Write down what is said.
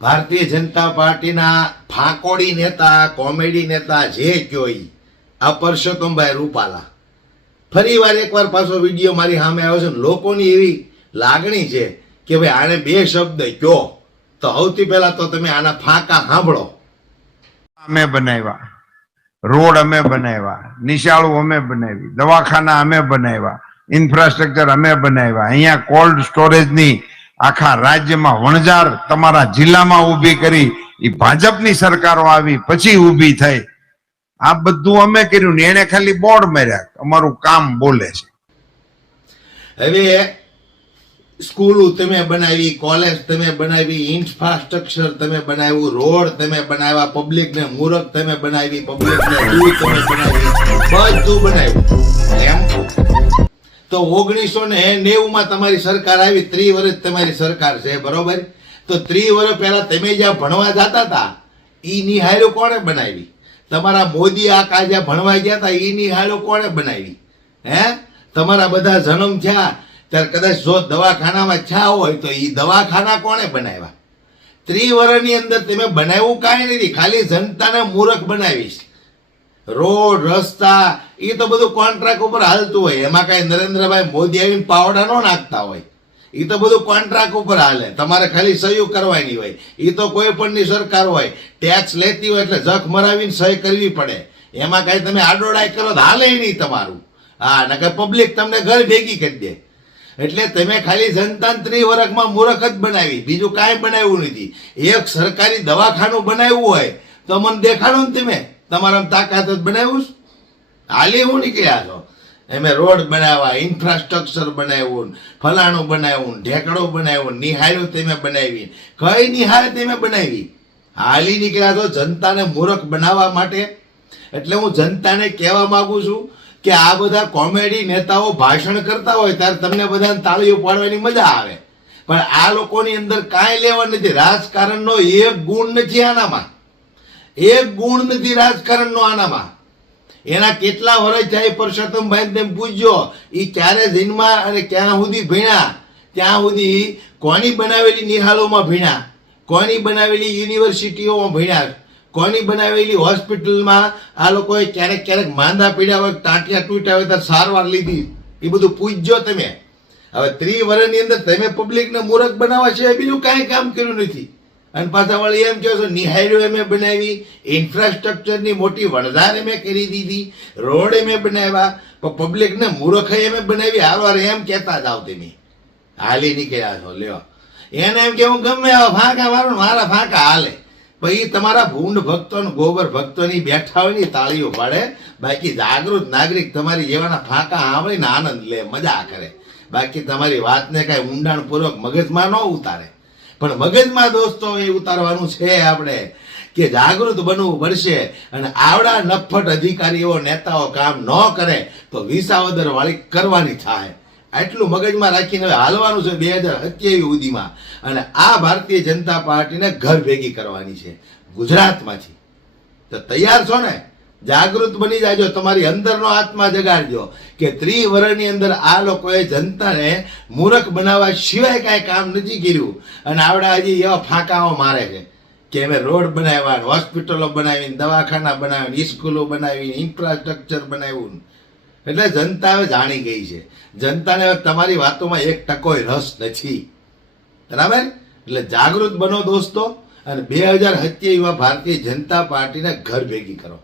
ભારતીય જનતા પાર્ટીના ફાંકોડી નેતા, કોમેડી નેતા જે કયો ઈ આ પરસોત્તમભાઈ રૂપાલા ફરી વાર એકવાર પાછો વિડીયો મારી સામે આવ્યો છે. લોકોની એવી લાગણી છે કે ભાઈ આને બે શબ્દ કયો તો સૌથી પહેલા તો તમે આના ફાંકા સાંભળો. અમે બનાવ્યા, રોડ અમે બનાવ્યા, નિશાળો અમે બનાવી, દવાખાના અમે બનાવ્યા, ઇન્ફ્રાસ્ટ્રક્ચર અમે બનાવ્યા. અહીંયા કોલ્ડ સ્ટોરેજની આખા રાજ્યમાં વણઝાર તમારા જિલ્લામાં ઊભી કરી. એ ભાજપની સરકારો આવી પછી ઊભી થઈ. આ બધું અમે કર્યું ને એને ખાલી બોર્ડ માર્યા. અમારું કામ બોલે છે. હવે સ્કૂલો તમે બનાવી, કોલેજ તમે બનાવી, ઇન્ફ્રાસ્ટ્રક્ચર તમે બનાવ્યું, રોડ તમે બનાવ્યા, પબ્લિકને મૂર્ખ તમે બનાવી, પબ્લિકને દૂધ તમે બનાવી, બધું બનાવ્યું. એમ તો 1990 તમારી સરકાર આવી, 30 વર્ષ તમારી સરકાર છે, બરોબર? તો 30 વર્ષ પહેલા તમે જ્યાં ભણવા જતા હતા ઈ નિહાળો કોણે બનાવી? તમારા મોદી આકા જ્યાં ભણવા ગયા હતા ઈ નિહાળો કોણે બનાવી? હે, તમારા બધા જન્મ થયા ત્યારે કદાચ જો દવાખાનામાં છા હોય તો ઈ દવાખાના કોણે બનાવ્યા? 30 વર્ષની અંદર તમે બનાવ્યું કાંઈ નથી, ખાલી જનતાને મૂર્ખ બનાવીશ. રોડ, રસ્તા એ તો બધું કોન્ટ્રાક્ટ ઉપર હાલતું હોય. એમાં કાંઈ નરેન્દ્રભાઈ મોદી આવીને પાવડા ન નાખતા હોય. એ તો બધું કોન્ટ્રાક્ટ ઉપર હાલે. તમારે ખાલી સહી કરવાની હોય. એ તો કોઈ પણની સરકાર હોય, ટેક્સ લેતી હોય એટલે જખ મરાવીને સહી કરવી પડે. એમાં કાંઈ તમે આડોડાઈ કરો તો હાલે નહીં તમારું. હા, નકર પબ્લિક તમને ઘર ભેગી કરી દે. એટલે તમે ખાલી જનતાને 30 વર્ષમાં મૂર્ખ જ બનાવી, બીજું કાંઈ બનાવ્યું નથી. એક સરકારી દવાખાનું બનાવ્યું હોય તો મને દેખાડો ને તમે, તમારા તાકાત જ બનાવ્યું. હાલી હું નીકળ્યા છો. એમે રોડ બનાવ્યા, ઇન્ફ્રાસ્ટ્રક્ચર બનાવ્યું, ફલાણું બનાવ્યું, ઢેકડો બનાવ્યું, નિહાળ્યું તમે બનાવી. કઈ નિહાળ તમે બનાવી? હાલી નીકળ્યા છો જનતાને મૂર્ખ બનાવવા માટે. એટલે હું જનતાને કહેવા માંગુ છું કે આ બધા કોમેડી નેતાઓ ભાષણ કરતા હોય ત્યારે તમને બધાને તાળીઓ પાડવાની મજા આવે, પણ આ લોકોની અંદર કાંઈ લેવા નથી. રાજકારણનો એક ગુણ નથી આનામાં, એક ગુણ નથી રાજકારણનો આનામાં. એના કેટલા વર્ષ જાય પરસોત્તમભાઈ તેમ પૂછજો, એ ક્યારે જન્મા અને ક્યાં સુધી ભણ્યા, ત્યાં સુધી કોની બનાવેલી નિહાળોમાં ભણ્યા, કોની બનાવેલી યુનિવર્સિટીઓમાં ભણ્યા, કોની બનાવેલી હોસ્પિટલમાં આ લોકોએ ક્યારેક ક્યારેક માંદા પીડ્યા હોય, ટાંટિયા તૂટ્યા હોય ત્યારે સારવાર લીધી. એ બધું પૂછજો તમે. હવે 30 વર્ષની અંદર તમે પબ્લિકને મૂર્ખ બનાવવા છે, બીજું કાંઈ કામ કર્યું નથી. અને પાછા વળી એમ કહો છો નિહાળ્યો એમ બનાવી, ઇન્ફ્રાસ્ટ્રક્ચરની મોટી વણઝાર એમ કરી દીધી, રોડ એમ બનાવ્યા, પણ પબ્લિકને મૂર્ખ એમ બનાવી. હારવાર એમ કહેતા જાવ તમે. હાલી નીકળ્યા છો લ્યો. એને એમ કે હું ગમે ફાંકા મારું, મારા ફાંકા હાલે. પછી તમારા ભૂંડ ભક્તો ને ગોબર ભક્તોની બેઠા હોય ની તાળીઓ પાડે. બાકી જાગૃત નાગરિક તમારી જેવાના ફાંકા સાંભળીને આનંદ લે, મજા કરે. બાકી તમારી વાતને કઈ ઊંડાણપૂર્વક મગજમાં ન ઉતારે. પણ મગજમાં દોસ્તો એ ઉતારવાનું છે આપણે કે જાગૃત બનવું પડશે. અને આવડા નફટ અધિકારીઓ નેતાઓ કામ ન કરે તો વિસાવદર વાળી કરવાની થાય. આટલું મગજમાં રાખીને હવે હાલવાનું છે 2027 સુધીમાં. અને આ ભારતીય જનતા પાર્ટીને ઘર ભેગી કરવાની છે ગુજરાતમાંથી. તો તૈયાર છો ને? જાગૃત બની જાજો, તમારી અંદરનો આત્મા જગાડજો કે 30 વર્ષની અંદર આ લોકોએ જનતાને મૂર્ખ બનાવવા સિવાય કાંઈ કામ નથી કર્યું. અને આવડા હજી એવા ફાંકાઓ મારે છે કે અમે રોડ બનાવ્યા, હોસ્પિટલો બનાવીને, દવાખાના બનાવીને, સ્કૂલો બનાવીને, ઇન્ફ્રાસ્ટ્રક્ચર બનાવ્યું. એટલે જનતા હવે જાણી ગઈ છે. જનતાને હવે તમારી વાતોમાં 1% રસ નથી. બરાબર? એટલે જાગૃત બનો દોસ્તો, અને 2027 ભારતીય જનતા પાર્ટીને ઘર ભેગી કરો.